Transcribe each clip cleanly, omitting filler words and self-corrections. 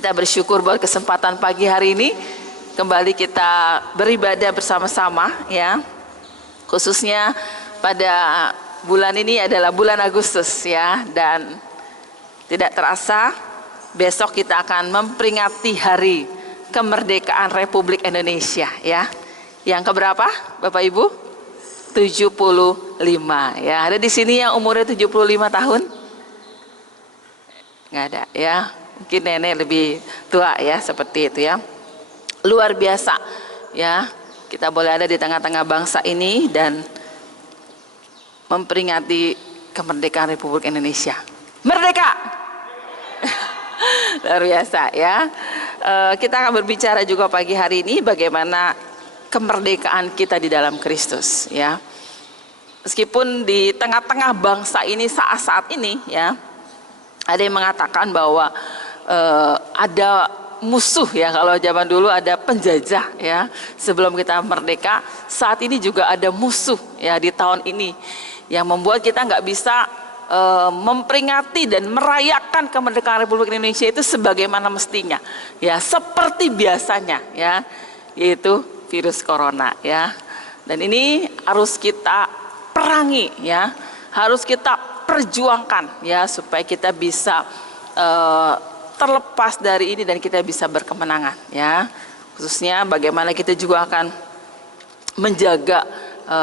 Kita bersyukur buat kesempatan pagi hari ini kembali kita beribadah bersama-sama ya. Khususnya pada bulan ini adalah bulan Agustus ya, dan tidak terasa besok kita akan memperingati hari kemerdekaan Republik Indonesia ya. Yang keberapa Bapak Ibu? 75 ya. Ada di sini yang umurnya 75 tahun? Nggak ada ya. Mungkin nenek lebih tua ya, seperti itu ya. Luar biasa ya, kita boleh ada di tengah-tengah bangsa ini dan memperingati kemerdekaan Republik Indonesia. Merdeka! Luar biasa ya. Kita akan berbicara juga pagi hari ini bagaimana kemerdekaan kita di dalam Kristus ya. Meskipun di tengah-tengah bangsa ini saat-saat ini ya, ada yang mengatakan bahwa ada musuh ya. Kalau zaman dulu ada penjajah ya, sebelum kita merdeka. Saat ini juga ada musuh ya di tahun ini yang membuat kita nggak bisa memperingati dan merayakan kemerdekaan Republik Indonesia itu sebagaimana mestinya ya, seperti biasanya ya, yaitu virus corona ya. Dan ini harus kita perangi ya, harus kita perjuangkan ya, supaya kita bisa terlepas dari ini dan kita bisa berkemenangan ya. Khususnya bagaimana kita juga akan menjaga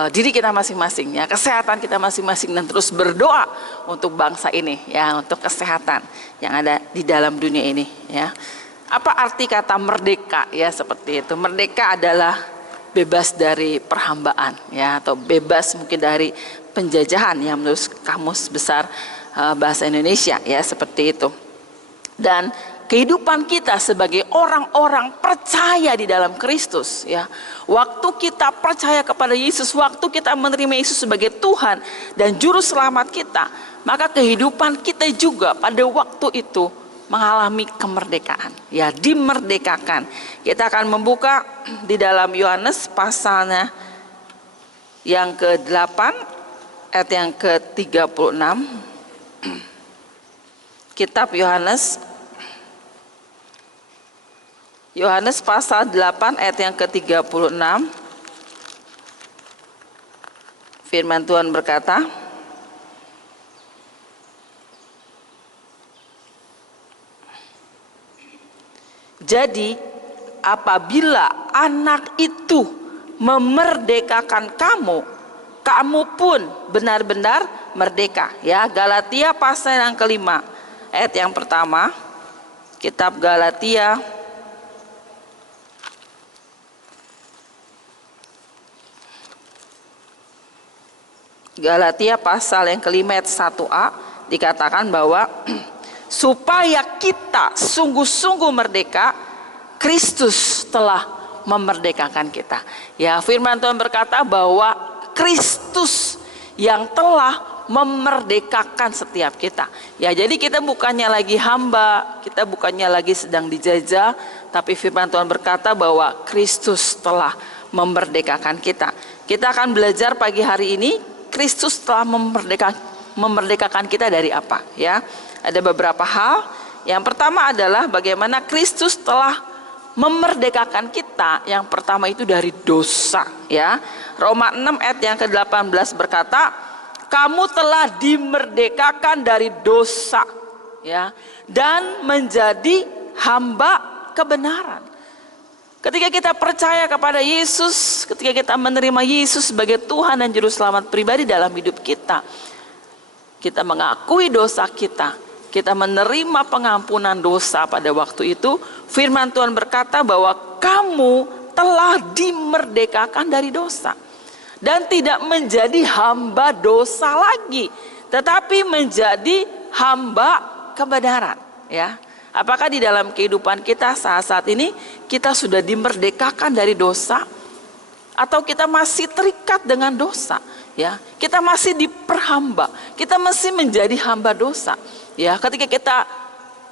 diri kita masing-masing ya, kesehatan kita masing-masing, dan terus berdoa untuk bangsa ini ya, untuk kesehatan yang ada di dalam dunia ini ya. Apa arti kata merdeka ya? Seperti itu. Merdeka adalah bebas dari perhambaan ya, atau bebas mungkin dari penjajahan ya, menurut Kamus Besar Bahasa Indonesia ya, seperti itu. Dan kehidupan kita sebagai orang-orang percaya di dalam Kristus ya, waktu kita percaya kepada Yesus, waktu kita menerima Yesus sebagai Tuhan dan Juru Selamat kita, maka kehidupan kita juga pada waktu itu mengalami kemerdekaan ya, dimerdekakan. Kita akan membuka di dalam Yohanes pasalnya yang ke-8 ayat yang ke-36. Kitab Yohanes pasal 8 ayat yang ke-36. Firman Tuhan berkata, jadi apabila anak itu memerdekakan kamu, kamu pun benar-benar merdeka ya. Galatia pasal yang kelima ayat yang pertama. Kitab Galatia pasal yang kelima ayat 1a dikatakan bahwa supaya kita sungguh-sungguh merdeka, Kristus telah memerdekakan kita ya. Firman Tuhan berkata bahwa Kristus yang telah memerdekakan setiap kita ya. Jadi kita bukannya lagi hamba, kita bukannya lagi sedang dijajah, tapi firman Tuhan berkata bahwa Kristus telah memerdekakan kita. Kita akan belajar pagi hari ini, Kristus telah memerdekakan kita dari apa ya. Ada beberapa hal. Yang pertama adalah bagaimana Kristus telah memerdekakan kita. Yang pertama itu dari dosa ya. Roma 6 ayat yang ke-18 berkata, kamu telah dimerdekakan dari dosa ya, dan menjadi hamba kebenaran. Ketika kita percaya kepada Yesus, ketika kita menerima Yesus sebagai Tuhan dan Juru Selamat pribadi dalam hidup kita, kita mengakui dosa kita, kita menerima pengampunan dosa pada waktu itu. Firman Tuhan berkata bahwa kamu telah dimerdekakan dari dosa dan tidak menjadi hamba dosa lagi, tetapi menjadi hamba kebenaran ya. Apakah di dalam kehidupan kita saat-saat ini kita sudah dimerdekakan dari dosa, atau kita masih terikat dengan dosa ya? Kita masih diperhamba, kita masih menjadi hamba dosa ya. Ketika kita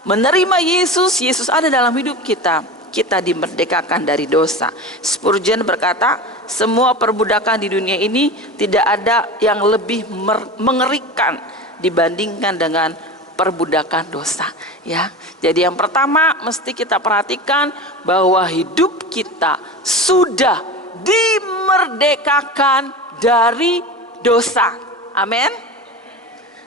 menerima Yesus, Yesus ada dalam hidup kita, kita dimerdekakan dari dosa. Spurgeon berkata, semua perbudakan di dunia ini tidak ada yang lebih mengerikan dibandingkan dengan perbudakan dosa, ya. Jadi yang pertama mesti kita perhatikan bahwa hidup kita sudah dimerdekakan dari dosa. Amin.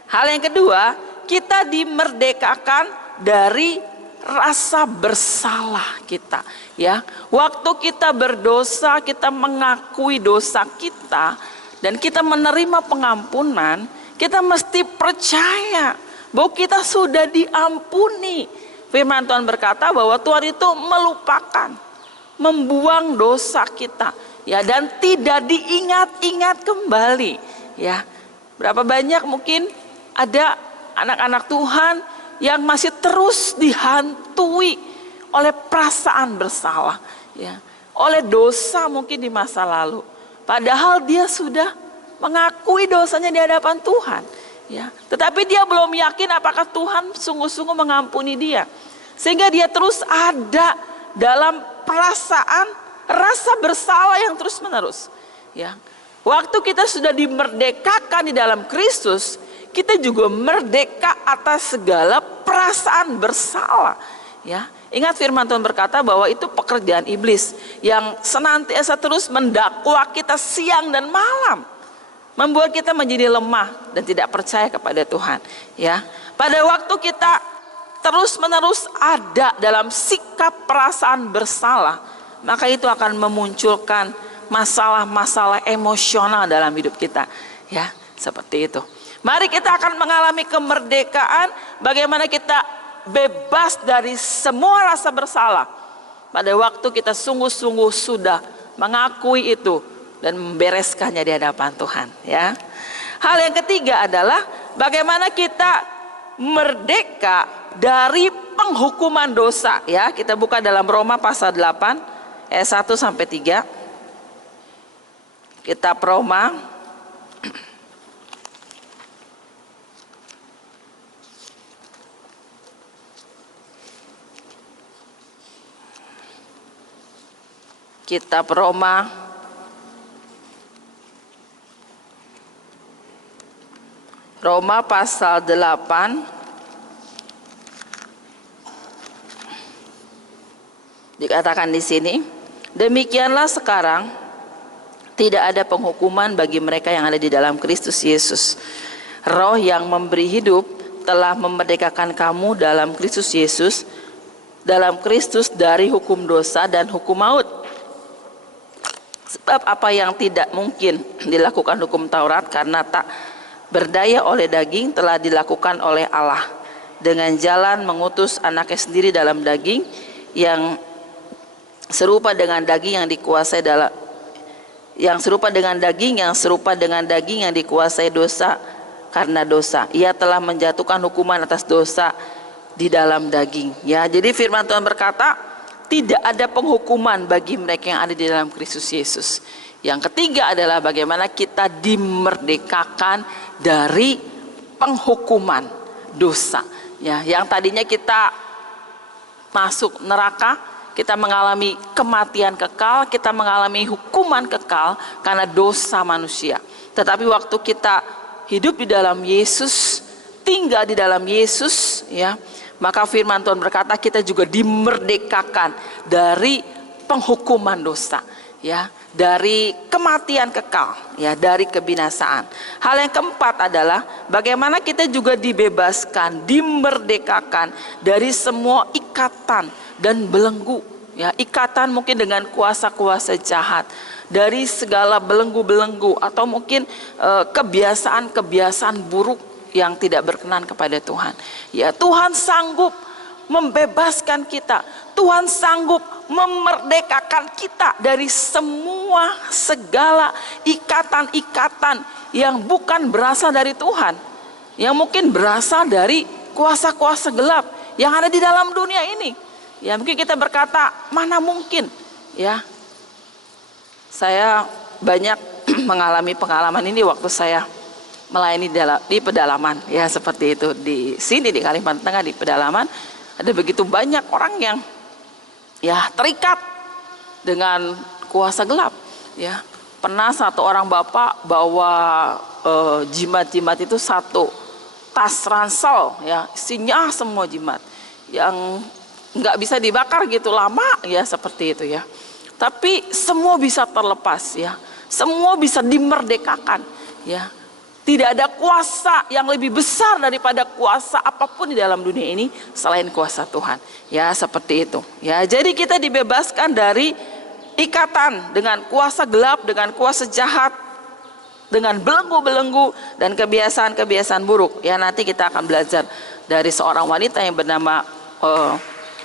Hal yang kedua, kita dimerdekakan dari rasa bersalah kita, ya. Waktu kita berdosa, kita mengakui dosa kita dan kita menerima pengampunan, kita mesti percaya bahwa kita sudah diampuni. Firman Tuhan berkata bahwa Tuhan itu melupakan, membuang dosa kita, ya, dan tidak diingat-ingat kembali, ya. Berapa banyak mungkin ada anak-anak Tuhan yang masih terus dihantui oleh perasaan bersalah, ya, oleh dosa mungkin di masa lalu. Padahal dia sudah mengakui dosanya di hadapan Tuhan, ya. Tetapi dia belum yakin apakah Tuhan sungguh-sungguh mengampuni dia, sehingga dia terus ada dalam perasaan rasa bersalah yang terus-menerus, ya. Waktu kita sudah dimerdekakan di dalam Kristus, kita juga merdeka atas segala perasaan bersalah, ya. Ingat firman Tuhan berkata bahwa itu pekerjaan iblis yang senantiasa terus mendakwa kita siang dan malam, membuat kita menjadi lemah dan tidak percaya kepada Tuhan, ya. Pada waktu kita terus-menerus ada dalam sikap perasaan bersalah, maka itu akan memunculkan masalah-masalah emosional dalam hidup kita, ya, seperti itu. Mari kita akan mengalami kemerdekaan, bagaimana kita bebas dari semua rasa bersalah pada waktu kita sungguh-sungguh sudah mengakui itu dan membereskannya di hadapan Tuhan, ya. Hal yang ketiga adalah bagaimana kita merdeka dari penghukuman dosa, ya. Kita buka dalam Roma pasal 8 ayat 1 sampai 3. Kitab Roma Kitab Roma pasal 8 dikatakan di sini, demikianlah sekarang tidak ada penghukuman bagi mereka yang ada di dalam Kristus Yesus. Roh yang memberi hidup telah memerdekakan kamu dalam Kristus Yesus, dalam Kristus dari hukum dosa dan hukum maut. Sebab apa yang tidak mungkin dilakukan hukum Taurat karena tak berdaya oleh daging telah dilakukan oleh Allah dengan jalan mengutus anaknya sendiri dalam daging, yang serupa dengan daging yang dikuasai dalam yang serupa dengan daging yang dikuasai dosa karena dosa. Ia telah menjatuhkan hukuman atas dosa di dalam daging, ya. Jadi firman Tuhan berkata tidak ada penghukuman bagi mereka yang ada di dalam Kristus Yesus. Yang ketiga adalah bagaimana kita dimerdekakan dari penghukuman dosa, ya. Yang tadinya kita masuk neraka, kita mengalami kematian kekal, kita mengalami hukuman kekal karena dosa manusia. Tetapi waktu kita hidup di dalam Yesus, tinggal di dalam Yesus, ya, maka firman Tuhan berkata kita juga dimerdekakan dari penghukuman dosa, ya, dari kematian kekal, ya, dari kebinasaan. Hal yang keempat adalah bagaimana kita juga dibebaskan, dimerdekakan dari semua ikatan dan belenggu, ya, ikatan mungkin dengan kuasa-kuasa jahat, dari segala belenggu-belenggu atau mungkin kebiasaan-kebiasaan buruk yang tidak berkenan kepada Tuhan. Ya, Tuhan sanggup membebaskan kita. Tuhan sanggup memerdekakan kita dari semua segala ikatan-ikatan yang bukan berasal dari Tuhan, yang mungkin berasal dari kuasa-kuasa gelap yang ada di dalam dunia ini. Ya, mungkin kita berkata, mana mungkin, ya. Saya banyak mengalami pengalaman ini waktu saya melayani di pedalaman, ya, seperti itu. Di sini di Kalimantan Tengah, di pedalaman ada begitu banyak orang yang, ya, terikat dengan kuasa gelap, ya. Pernah satu orang bapak bawa jimat-jimat itu 1 tas ransel ya, isinya semua jimat yang nggak bisa dibakar gitu lama ya, seperti itu ya. Tapi semua bisa terlepas ya, semua bisa dimerdekakan ya. Tidak ada kuasa yang lebih besar daripada kuasa apapun di dalam dunia ini selain kuasa Tuhan. Ya, seperti itu. Ya, jadi kita dibebaskan dari ikatan dengan kuasa gelap, dengan kuasa jahat, dengan belenggu-belenggu dan kebiasaan-kebiasaan buruk. Ya, nanti kita akan belajar dari seorang wanita yang bernama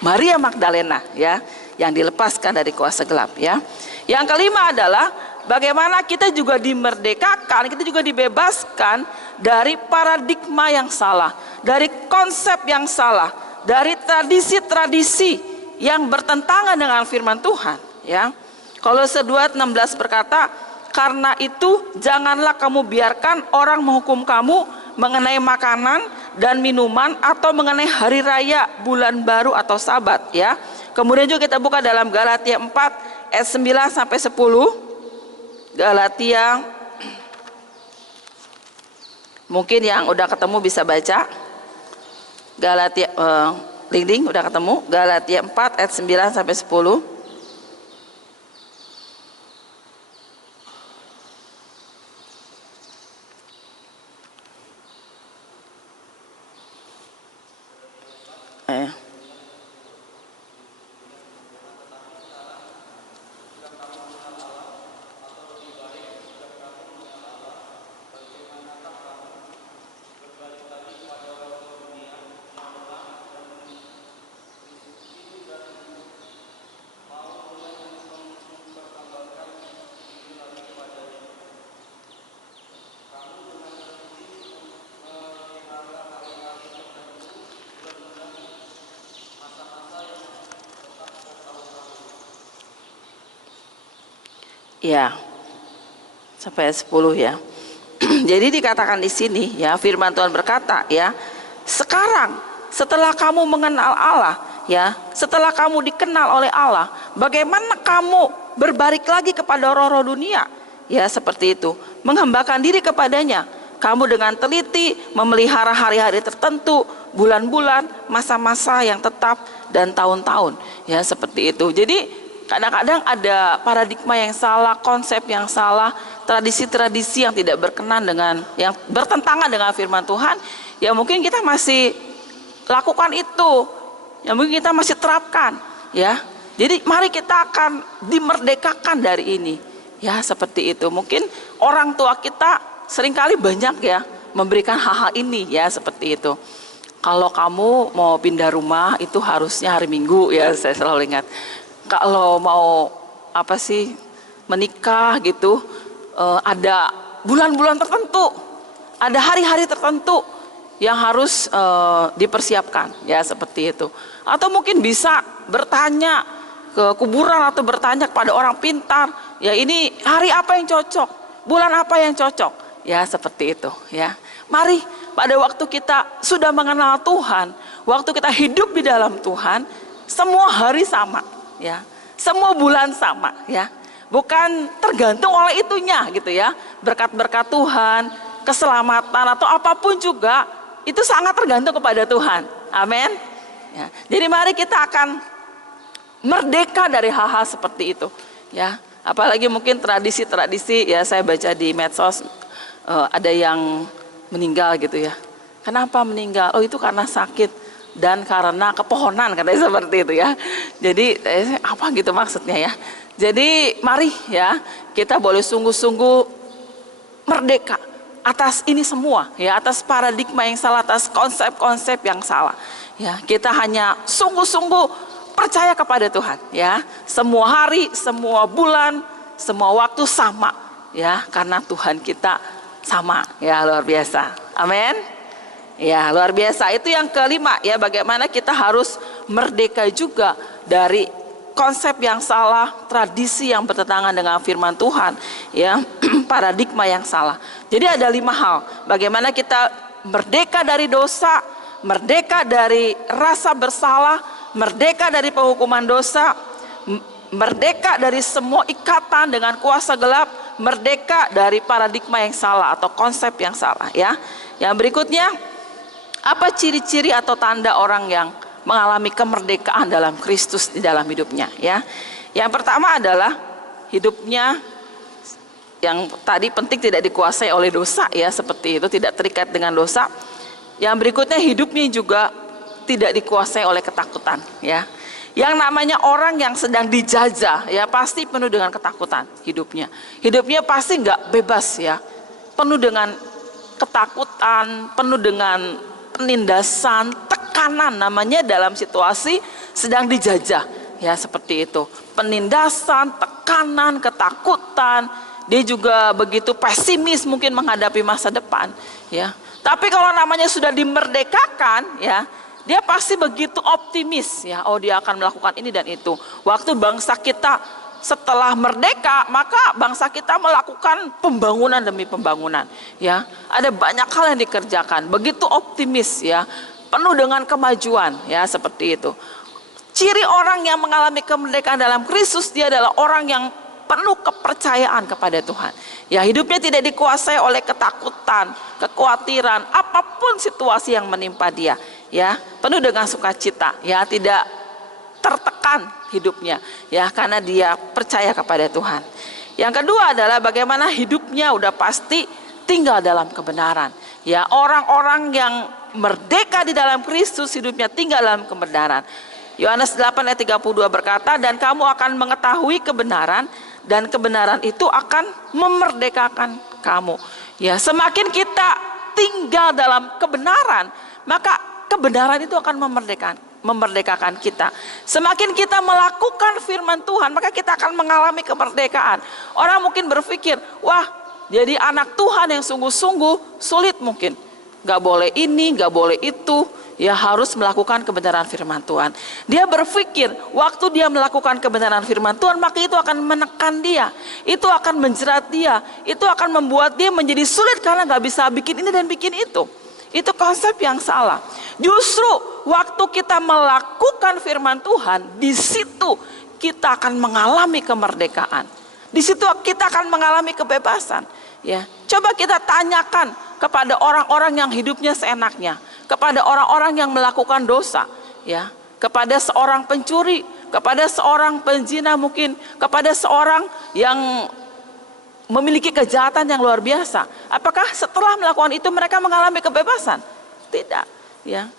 Maria Magdalena ya, yang dilepaskan dari kuasa gelap ya. Yang kelima adalah bagaimana kita juga dimerdekakan, kita juga dibebaskan dari paradigma yang salah, dari konsep yang salah, dari tradisi-tradisi yang bertentangan dengan firman Tuhan ya. Kolose 2:16 berkata, karena itu janganlah kamu biarkan orang menghukum kamu mengenai makanan dan minuman atau mengenai hari raya, bulan baru atau sabat ya. Kemudian juga kita buka dalam Galatia 4 ayat 9 sampai 10. Galatia, mungkin yang udah ketemu bisa baca. Galatia ding udah ketemu. Galatia 4 ayat 9 sampai 10. Ya, sampai 10 ya. Jadi dikatakan di sini ya, firman Tuhan berkata ya, sekarang setelah kamu mengenal Allah ya, setelah kamu dikenal oleh Allah, bagaimana kamu berbalik lagi kepada roh-roh dunia ya, seperti itu, menghambakan diri kepadanya. Kamu dengan teliti memelihara hari-hari tertentu, bulan-bulan, masa-masa yang tetap dan tahun-tahun ya, seperti itu. Jadi kadang-kadang ada paradigma yang salah, konsep yang salah, tradisi-tradisi yang tidak berkenan dengan, yang bertentangan dengan firman Tuhan, ya mungkin kita masih lakukan itu, ya mungkin kita masih terapkan ya. Jadi mari kita akan dimerdekakan dari ini ya, seperti itu. Mungkin orang tua kita seringkali banyak ya memberikan hal-hal ini ya, seperti itu. Kalau kamu mau pindah rumah itu harusnya hari Minggu ya, saya selalu ingat. Kalau mau apa sih menikah gitu, ada bulan-bulan tertentu, ada hari-hari tertentu yang harus dipersiapkan ya, seperti itu. Atau mungkin bisa bertanya ke kuburan atau bertanya kepada orang pintar, ya ini hari apa yang cocok, bulan apa yang cocok ya, seperti itu ya. Mari pada waktu kita sudah mengenal Tuhan, waktu kita hidup di dalam Tuhan, semua hari sama ya, semua bulan sama ya, bukan tergantung oleh itunya gitu ya. Berkat-berkat Tuhan, keselamatan atau apapun juga itu sangat tergantung kepada Tuhan. Amin ya. Jadi mari kita akan merdeka dari hal-hal seperti itu ya. Apalagi mungkin tradisi-tradisi ya, saya baca di medsos ada yang meninggal gitu ya. Kenapa meninggal? Oh, itu karena sakit dan karena kepohonan, katanya seperti itu ya. Jadi apa gitu maksudnya ya. Jadi mari ya, kita boleh sungguh-sungguh merdeka atas ini semua ya, atas paradigma yang salah, atas konsep-konsep yang salah ya. Kita hanya sungguh-sungguh percaya kepada Tuhan ya. Semua hari, semua bulan, semua waktu sama ya, karena Tuhan kita sama ya, luar biasa. Amin. Ya, luar biasa. Itu yang kelima ya, bagaimana kita harus merdeka juga dari konsep yang salah, tradisi yang bertentangan dengan firman Tuhan ya, paradigma yang salah. Jadi ada 5 hal bagaimana kita merdeka dari dosa, merdeka dari rasa bersalah, merdeka dari penghukuman dosa, merdeka dari semua ikatan dengan kuasa gelap, merdeka dari paradigma yang salah atau konsep yang salah ya. Yang berikutnya, Apa ciri-ciri atau tanda orang yang mengalami kemerdekaan dalam Kristus di dalam hidupnya, ya? Yang pertama adalah hidupnya yang tadi penting tidak dikuasai oleh dosa, ya, seperti itu, tidak terikat dengan dosa. Yang berikutnya hidupnya juga tidak dikuasai oleh ketakutan, ya. Yang namanya orang yang sedang dijajah, ya, pasti penuh dengan ketakutan hidupnya. Hidupnya pasti nggak bebas, ya, penuh dengan ketakutan, penuh dengan penindasan, tekanan namanya dalam situasi sedang dijajah, ya, seperti itu. Penindasan, tekanan, ketakutan. Dia juga begitu pesimis mungkin menghadapi masa depan, ya. Tapi kalau namanya sudah dimerdekakan, ya, dia pasti begitu optimis, ya. Oh, dia akan melakukan ini dan itu. Waktu bangsa kita setelah merdeka, maka bangsa kita melakukan pembangunan demi pembangunan, ya. Ada banyak hal yang dikerjakan, begitu optimis, ya, penuh dengan kemajuan, ya, seperti itu. Ciri orang yang mengalami kemerdekaan dalam Kristus, dia adalah orang yang penuh kepercayaan kepada Tuhan, ya. Hidupnya tidak dikuasai oleh ketakutan, kekhawatiran, apapun situasi yang menimpa dia, ya, penuh dengan sukacita, ya, tidak tertekan hidupnya, ya, karena dia percaya kepada Tuhan. Yang kedua adalah bagaimana hidupnya udah pasti tinggal dalam kebenaran, ya. Orang-orang yang merdeka di dalam Kristus hidupnya tinggal dalam kebenaran. Yohanes 8 ayat 32 berkata, dan kamu akan mengetahui kebenaran, dan kebenaran itu akan memerdekakan kamu, ya. Semakin kita tinggal dalam kebenaran, maka kebenaran itu akan memerdekakan kita. Semakin kita melakukan firman Tuhan, maka kita akan mengalami kemerdekaan. Orang mungkin berpikir, wah, jadi anak Tuhan yang sungguh-sungguh sulit mungkin. Gak boleh ini, gak boleh itu, ya, harus melakukan kebenaran firman Tuhan. Dia berpikir, waktu dia melakukan kebenaran firman Tuhan, maka itu akan menekan dia, itu akan menjerat dia, itu akan membuat dia menjadi sulit karena gak bisa bikin ini dan bikin itu. Itu konsep yang salah. Justru waktu kita melakukan firman Tuhan, di situ kita akan mengalami kemerdekaan. Di situ kita akan mengalami kebebasan, ya. Coba kita tanyakan kepada orang-orang yang hidupnya seenaknya, kepada orang-orang yang melakukan dosa, ya, kepada seorang pencuri, kepada seorang penzina mungkin, kepada seorang yang memiliki kejahatan yang luar biasa. Apakah setelah melakukan itu mereka mengalami kebebasan? Tidak, ya.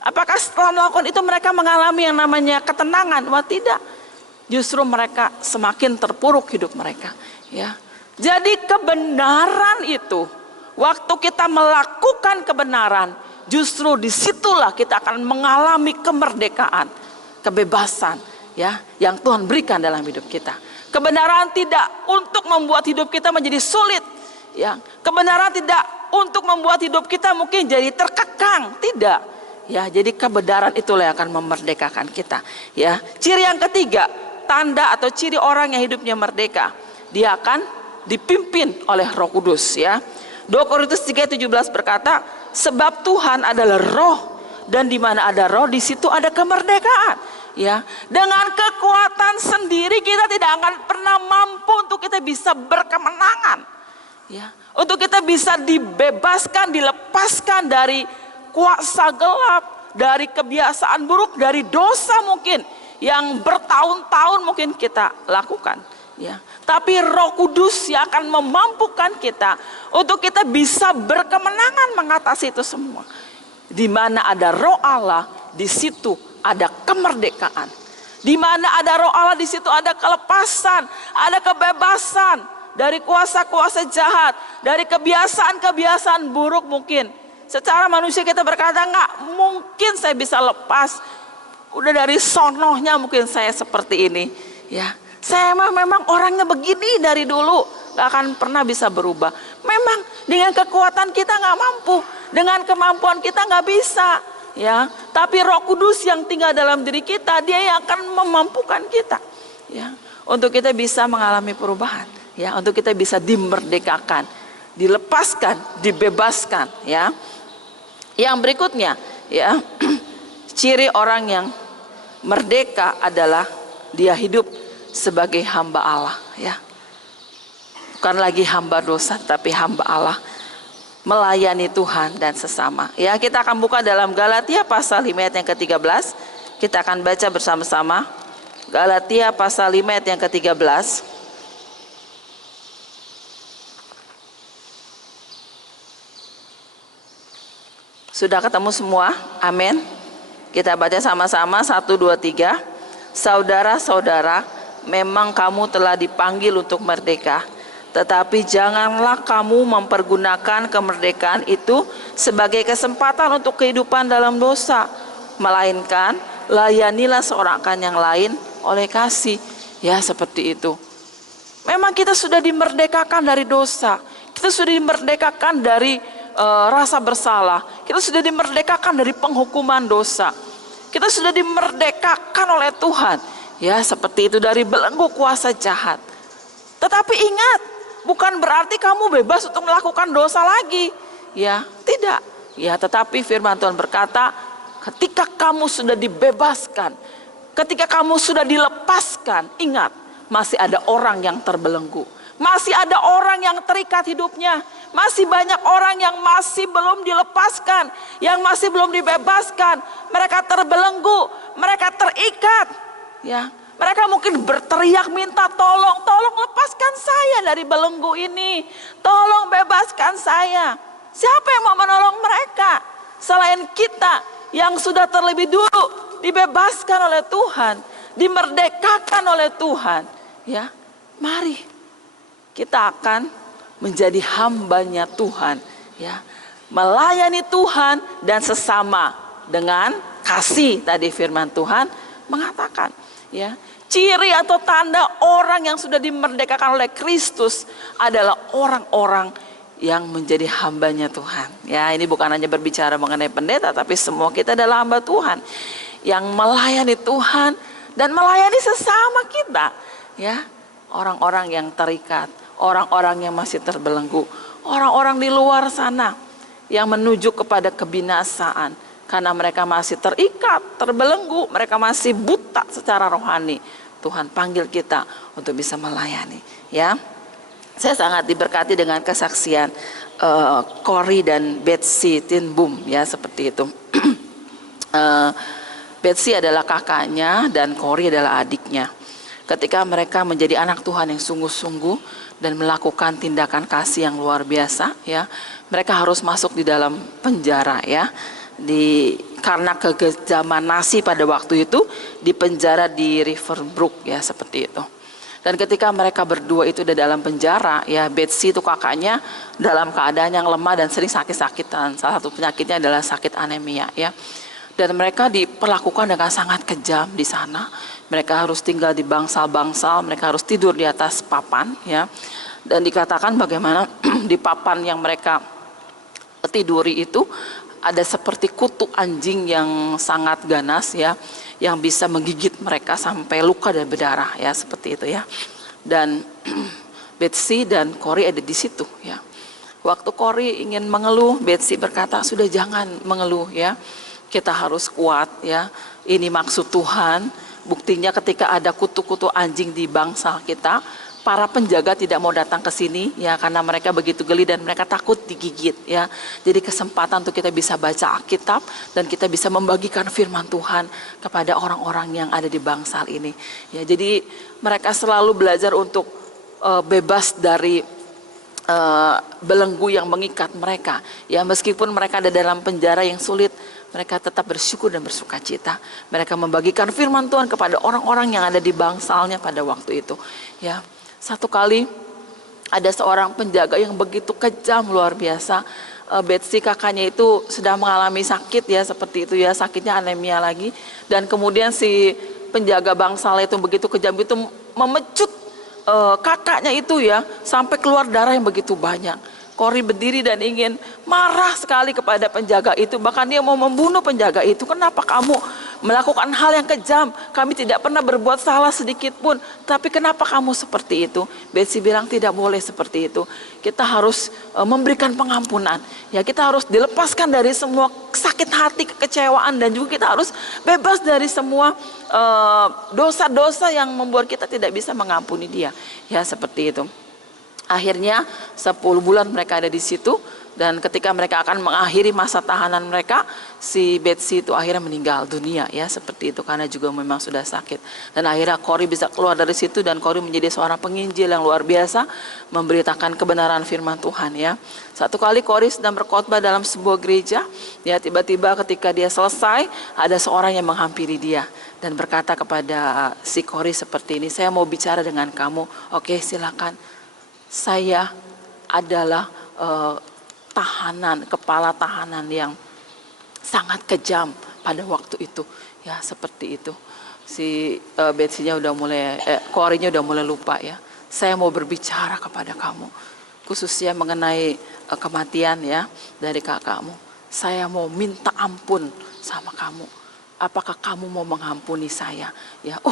Apakah setelah melakukan itu mereka mengalami yang namanya ketenangan? Wah, tidak. Justru mereka semakin terpuruk hidup mereka, ya. Jadi kebenaran itu, waktu kita melakukan kebenaran, justru disitulah kita akan mengalami kemerdekaan, kebebasan, ya, yang Tuhan berikan dalam hidup kita. Kebenaran tidak untuk membuat hidup kita menjadi sulit, ya. Kebenaran tidak untuk membuat hidup kita mungkin jadi terkekang, tidak, ya. Jadi kebenaran itulah yang akan memerdekakan kita, ya. Ciri yang ketiga, tanda atau ciri orang yang hidupnya merdeka, dia akan dipimpin oleh Roh Kudus, ya. 2 Korintus 3:17 berkata, sebab Tuhan adalah Roh, dan di mana ada Roh, di situ ada kemerdekaan, ya. Dengan kekuatan sendiri kita tidak akan pernah mampu untuk kita bisa berkemenangan, ya. Untuk kita bisa dibebaskan, dilepaskan dari kuasa gelap, dari kebiasaan buruk, dari dosa mungkin yang bertahun-tahun mungkin kita lakukan, ya. Tapi Roh Kudus yang akan memampukan kita untuk kita bisa berkemenangan mengatasi itu semua. Di mana ada Roh Allah, di situ ada kemerdekaan. Di mana ada Roh Allah, di situ ada kelepasan, ada kebebasan dari kuasa-kuasa jahat, dari kebiasaan-kebiasaan buruk mungkin. Secara manusia kita berkata, nggak mungkin saya bisa lepas. Udah dari sonohnya mungkin saya seperti ini, ya. Saya memang orangnya begini dari dulu, gak akan pernah bisa berubah. Memang dengan kekuatan kita gak mampu, dengan kemampuan kita gak bisa, ya. Tapi Roh Kudus yang tinggal dalam diri kita, dia yang akan memampukan kita, ya, untuk kita bisa mengalami perubahan, ya, untuk kita bisa dimerdekakan, dilepaskan, dibebaskan, ya. Yang berikutnya, ya, ciri orang yang merdeka adalah dia hidup sebagai hamba Allah, ya. Bukan lagi hamba dosa, tapi hamba Allah. melayani Tuhan dan sesama. Ya, kita akan buka dalam Galatia pasal 5 ayat yang ke-13. Kita akan baca bersama-sama. Galatia pasal 5 ayat yang ke-13. Sudah ketemu semua? Amin. Kita baca sama-sama 1, 2, 3. Saudara-saudara, memang kamu telah dipanggil untuk merdeka. Tetapi janganlah kamu mempergunakan kemerdekaan itu sebagai kesempatan untuk kehidupan dalam dosa. Melainkan layanilah seorang akan yang lain oleh kasih. Ya, seperti itu. Memang kita sudah dimerdekakan dari dosa. Kita sudah dimerdekakan dari rasa bersalah. Kita sudah dimerdekakan dari penghukuman dosa. Kita sudah dimerdekakan oleh Tuhan. Ya, seperti itu, dari belenggu kuasa jahat. Tetapi ingat, bukan berarti kamu bebas untuk melakukan dosa lagi. Ya, tidak. Ya, tetapi firman Tuhan berkata, ketika kamu sudah dibebaskan, ketika kamu sudah dilepaskan, ingat, masih ada orang yang terbelenggu. Masih ada orang yang terikat hidupnya. Masih banyak orang yang masih belum dilepaskan, yang masih belum dibebaskan. Mereka terbelenggu, mereka terikat. Ya, mereka mungkin berteriak minta tolong, tolong lepaskan saya dari belenggu ini. Tolong bebaskan saya. Siapa yang mau menolong mereka? Selain kita yang sudah terlebih dulu dibebaskan oleh Tuhan, dimerdekakan oleh Tuhan. Ya, mari kita akan menjadi hambanya Tuhan, ya, melayani Tuhan dan sesama dengan kasih. Tadi firman Tuhan mengatakan, ya, ciri atau tanda orang yang sudah dimerdekakan oleh Kristus adalah orang-orang yang menjadi hambanya Tuhan. Ya, ini bukan hanya berbicara mengenai pendeta, tapi semua kita adalah hamba Tuhan yang melayani Tuhan dan melayani sesama kita. Ya, orang-orang yang terikat, orang-orang yang masih terbelenggu, orang-orang di luar sana yang menuju kepada kebinasaan karena mereka masih terikat, terbelenggu, mereka masih buta secara rohani. Tuhan panggil kita untuk bisa melayani. Ya, saya sangat diberkati dengan kesaksian Cory dan Betsy Tin Boom, ya, seperti itu. Betsy adalah kakaknya dan Cory adalah adiknya. Ketika mereka menjadi anak Tuhan yang sungguh-sungguh dan melakukan tindakan kasih yang luar biasa, ya, mereka harus masuk di dalam penjara, ya, karena kekejaman Nazi pada waktu itu, di penjara di Riverbrook, ya, seperti itu. Dan ketika mereka berdua itu di dalam penjara, ya, Betsy itu kakaknya dalam keadaan yang lemah dan sering sakit-sakitan. Salah satu penyakitnya adalah sakit anemia, ya. Dan mereka diperlakukan dengan sangat kejam di sana. Mereka harus tinggal di bangsal-bangsal, mereka harus tidur di atas papan, ya. Dan dikatakan bagaimana di papan yang mereka tiduri itu ada seperti kutu anjing yang sangat ganas, ya, yang bisa menggigit mereka sampai luka dan berdarah, ya, seperti itu, ya. Dan Betsy dan Cory ada di situ, ya. Waktu Cory ingin mengeluh, Betsy berkata, sudah jangan mengeluh, ya. Kita harus kuat, ya. Ini maksud Tuhan. Buktinya ketika ada kutu-kutu anjing di bangsal kita, para penjaga tidak mau datang ke sini, ya, karena mereka begitu geli dan mereka takut digigit, ya. Jadi kesempatan untuk kita bisa baca Alkitab dan kita bisa membagikan firman Tuhan kepada orang-orang yang ada di bangsal ini. Ya, jadi mereka selalu belajar untuk bebas dari belenggu yang mengikat mereka. Ya, meskipun mereka ada dalam penjara yang sulit, mereka tetap bersyukur dan bersuka cita. Mereka membagikan firman Tuhan kepada orang-orang yang ada di bangsalnya pada waktu itu. Ya, satu kali ada seorang penjaga yang begitu kejam luar biasa. Betsy kakaknya itu sedang mengalami sakit, ya, seperti itu, ya, sakitnya anemia lagi. Dan kemudian si penjaga bangsal itu begitu kejam itu memecut kakaknya itu, ya, sampai keluar darah yang begitu banyak. Cory berdiri dan ingin marah sekali kepada penjaga itu. Bahkan dia mau membunuh penjaga itu. Kenapa kamu melakukan hal yang kejam? Kami tidak pernah berbuat salah sedikit pun. Tapi kenapa kamu seperti itu? Betsy bilang tidak boleh seperti itu. Kita harus memberikan pengampunan. Ya, kita harus dilepaskan dari semua sakit hati, kekecewaan. Dan juga kita harus bebas dari semua dosa-dosa yang membuat kita tidak bisa mengampuni dia. Ya, seperti itu. Akhirnya 10 bulan mereka ada di situ Dan ketika mereka akan mengakhiri masa tahanan mereka, si Betsy itu akhirnya meninggal dunia ya, seperti itu, karena juga memang sudah sakit. Dan akhirnya Kori bisa keluar dari situ, dan Kori menjadi seorang penginjil yang luar biasa, memberitakan kebenaran firman Tuhan ya. Satu kali Kori sedang berkhotbah dalam sebuah gereja, ya tiba-tiba ketika dia selesai, ada seorang yang menghampiri dia dan berkata kepada si Kori seperti ini, "Saya mau bicara dengan kamu." "Oke, silakan." "Saya adalah kepala tahanan yang sangat kejam pada waktu itu." Ya, seperti itu. Si Betsy-nya udah mulai, Kori-nya udah mulai lupa ya. "Saya mau berbicara kepada kamu, khususnya mengenai kematian ya dari kakakmu. Saya mau minta ampun sama kamu. Apakah kamu mau mengampuni saya?" Ya,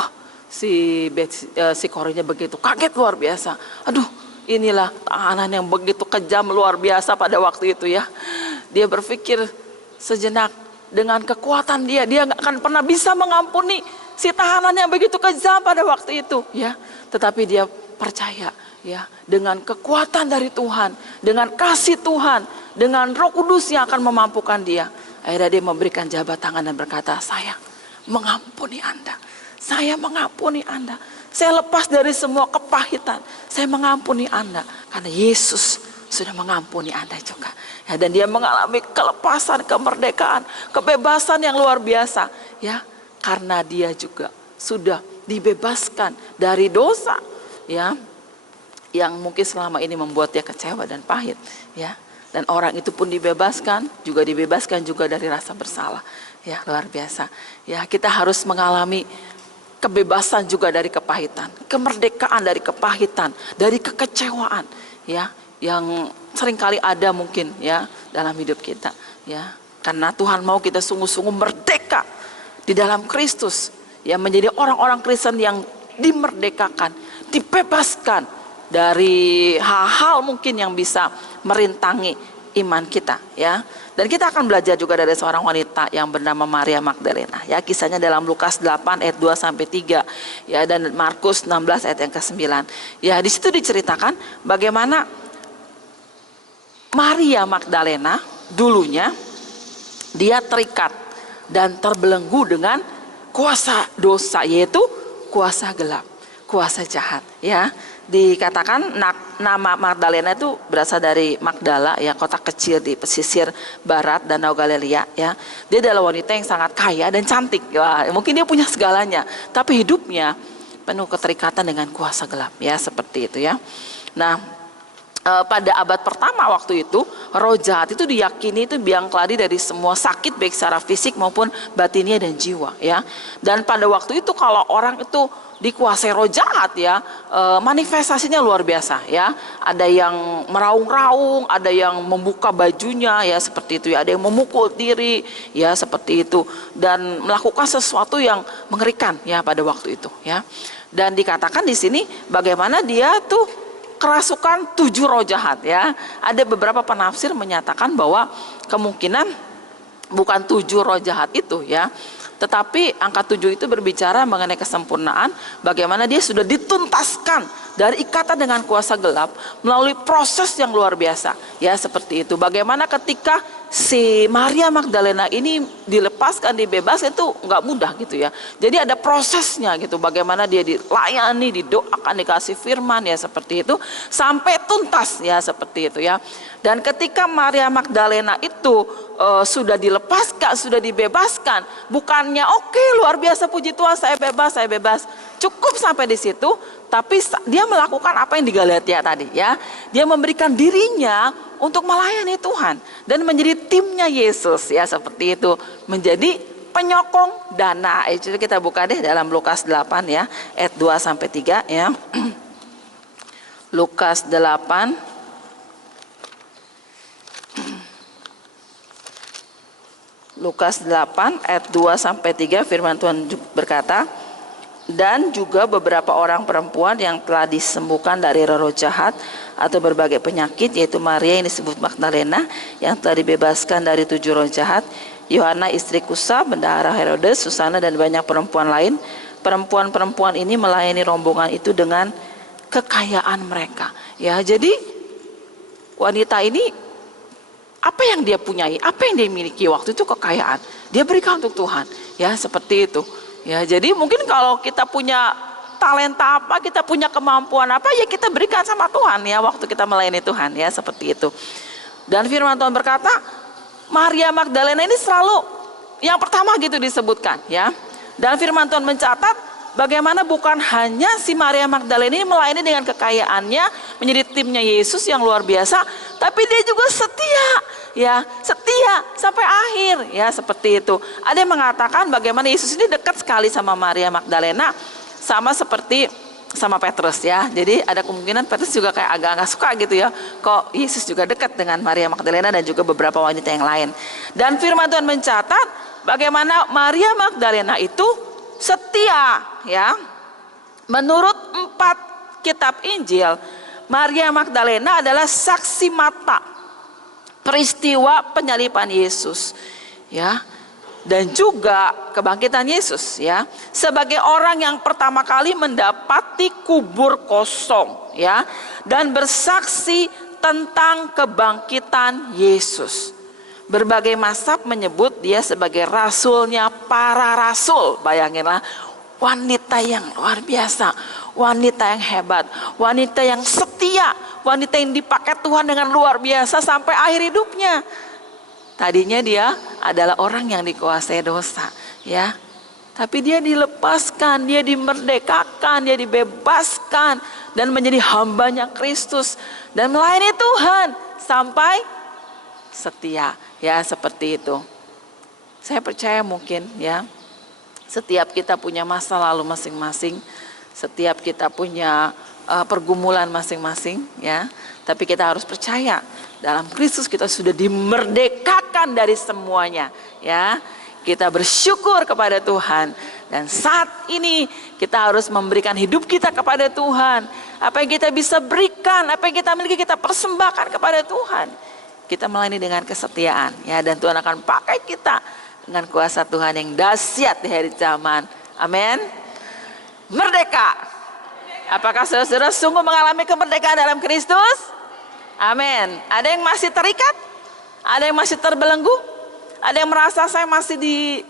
si Kori-nya begitu kaget luar biasa. Aduh, inilah tahanan yang begitu kejam luar biasa pada waktu itu ya. Dia berpikir sejenak, dengan kekuatan dia nggak akan pernah bisa mengampuni si tahanan yang begitu kejam pada waktu itu ya. Tetapi dia percaya ya, dengan kekuatan dari Tuhan, dengan kasih Tuhan, dengan Roh Kudus yang akan memampukan dia. Akhirnya dia memberikan jabat tangan dan berkata, "Saya mengampuni Anda. Saya mengampuni Anda. Saya lepas dari semua kepahitan. Saya mengampuni Anda karena Yesus sudah mengampuni Anda juga." Ya, dan dia mengalami kelepasan, kemerdekaan, kebebasan yang luar biasa ya, karena dia juga sudah dibebaskan dari dosa ya, yang mungkin selama ini membuat dia kecewa dan pahit ya. Dan orang itu pun dibebaskan juga dari rasa bersalah ya, luar biasa ya. Kita harus mengalami kebebasan juga dari kepahitan, kemerdekaan dari kepahitan, dari kekecewaan ya, yang seringkali ada mungkin ya dalam hidup kita ya. Karena Tuhan mau kita sungguh-sungguh merdeka di dalam Kristus ya, menjadi orang-orang Kristen yang dimerdekakan, dibebaskan dari hal-hal mungkin yang bisa merintangi iman kita ya. Dan kita akan belajar juga dari seorang wanita yang bernama Maria Magdalena ya, kisahnya dalam Lukas 8 ayat 2 sampai 3 ya, dan Markus 16 ayat yang ke-9 ya. Di situ diceritakan bagaimana Maria Magdalena dulunya dia terikat dan terbelenggu dengan kuasa dosa, yaitu kuasa gelap, kuasa jahat ya. Dikatakan nama Magdalena itu berasal dari Magdala ya, kota kecil di pesisir barat Danau Galilea ya. Dia adalah wanita yang sangat kaya dan cantik ya. Mungkin dia punya segalanya, tapi hidupnya penuh keterikatan dengan kuasa gelap ya, seperti itu ya. Nah, pada abad pertama waktu itu, roh jahat itu diyakini itu biang keladi dari semua sakit baik secara fisik maupun batinnya dan jiwa ya. Dan pada waktu itu kalau orang itu dikuasai roh jahat ya, manifestasinya luar biasa ya. Ada yang meraung-raung, ada yang membuka bajunya ya, seperti itu ya. Ada yang memukul diri ya, seperti itu, dan melakukan sesuatu yang mengerikan ya pada waktu itu ya. Dan dikatakan di sini bagaimana dia tuh kerasukan 7 roh jahat ya. Ada beberapa penafsir menyatakan bahwa kemungkinan bukan 7 roh jahat itu ya, tetapi angka 7 itu berbicara mengenai kesempurnaan, bagaimana dia sudah dituntaskan dari ikatan dengan kuasa gelap melalui proses yang luar biasa ya, seperti itu. Bagaimana ketika si Maria Magdalena ini dilepaskan, dibebaskan, itu nggak mudah gitu ya. Jadi ada prosesnya gitu, bagaimana dia dilayani, didoakan, dikasih firman ya, seperti itu, sampai tuntas ya, seperti itu ya. Dan ketika Maria Magdalena itu sudah dilepaskan, sudah dibebaskan, bukannya oke, luar biasa, puji Tuhan, saya bebas, cukup sampai di situ, tapi dia melakukan apa yang di Galatia tadi ya. Dia memberikan dirinya untuk melayani Tuhan dan menjadi timnya Yesus ya, seperti itu, menjadi penyokong dana. Jadi kita buka deh dalam Lukas 8 ya, ayat 2 sampai 3 ya. Lukas 8 ayat 2 sampai 3, firman Tuhan berkata, "Dan juga beberapa orang perempuan yang telah disembuhkan dari roh jahat atau berbagai penyakit, yaitu Maria yang disebut Magdalena yang telah dibebaskan dari 7 roh jahat, Yohana istri Kusa, bendahara Herodes, Susana, dan banyak perempuan lain. Perempuan-perempuan ini melayani rombongan itu dengan kekayaan mereka." Ya, jadi wanita ini apa yang dia punyai, apa yang dia miliki waktu itu kekayaan, dia berikan untuk Tuhan. Ya, seperti itu. Ya, jadi mungkin kalau kita punya talenta apa, kita punya kemampuan apa, ya kita berikan sama Tuhan ya waktu kita melayani Tuhan, ya seperti itu. Dan firman Tuhan berkata, Maria Magdalena ini selalu yang pertama gitu disebutkan ya. Dan firman Tuhan mencatat bagaimana bukan hanya si Maria Magdalena ini melayani dengan kekayaannya, menjadi timnya Yesus yang luar biasa, tapi dia juga setia, ya, setia sampai akhir, ya, seperti itu. Ada yang mengatakan bagaimana Yesus ini dekat sekali sama Maria Magdalena, sama seperti sama Petrus, ya. Jadi ada kemungkinan Petrus juga kayak agak-agak suka gitu ya, kok Yesus juga dekat dengan Maria Magdalena dan juga beberapa wanita yang lain. Dan firman Tuhan mencatat bagaimana Maria Magdalena itu setia, ya. Menurut 4 kitab Injil, Maria Magdalena adalah saksi mata peristiwa penyaliban Yesus, ya, dan juga kebangkitan Yesus, ya. Sebagai orang yang pertama kali mendapati kubur kosong, ya, dan bersaksi tentang kebangkitan Yesus. Berbagai mazhab menyebut dia sebagai rasulnya para rasul. Bayanginlah, wanita yang luar biasa, wanita yang hebat, wanita yang setia, wanita yang dipakai Tuhan dengan luar biasa sampai akhir hidupnya. Tadinya dia adalah orang yang dikuasai dosa, ya. Tapi dia dilepaskan, dia dimerdekakan, dia dibebaskan dan menjadi hambanya Kristus dan melayani Tuhan sampai setia, ya, seperti itu. Saya percaya mungkin, ya, setiap kita punya masa lalu masing-masing, setiap kita punya pergumulan masing-masing, ya. Tapi kita harus percaya dalam Kristus kita sudah dimerdekakan dari semuanya, ya. Kita bersyukur kepada Tuhan dan saat ini kita harus memberikan hidup kita kepada Tuhan. Apa yang kita bisa berikan, apa yang kita miliki kita persembahkan kepada Tuhan. Kita melayani dengan kesetiaan, ya, dan Tuhan akan pakai kita dengan kuasa Tuhan yang dahsyat di akhir zaman. Amin. Merdeka. Apakah saudara sungguh mengalami kemerdekaan dalam Kristus? Amin. Ada yang masih terikat? Ada yang masih terbelenggu? Ada yang merasa saya masih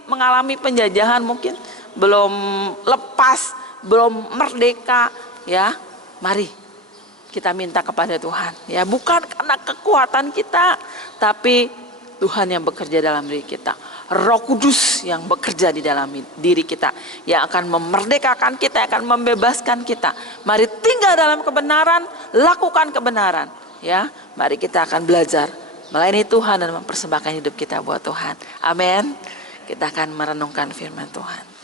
mengalami penjajahan mungkin? Belum lepas, belum merdeka, ya. Mari kita minta kepada Tuhan, ya, bukan karena kekuatan kita, tapi Tuhan yang bekerja dalam diri kita. Roh Kudus yang bekerja di dalam diri kita, yang akan memerdekakan kita, yang akan membebaskan kita. Mari tinggal dalam kebenaran, lakukan kebenaran, ya. Mari kita akan belajar melayani Tuhan dan mempersembahkan hidup kita buat Tuhan. Amin. Kita akan merenungkan firman Tuhan.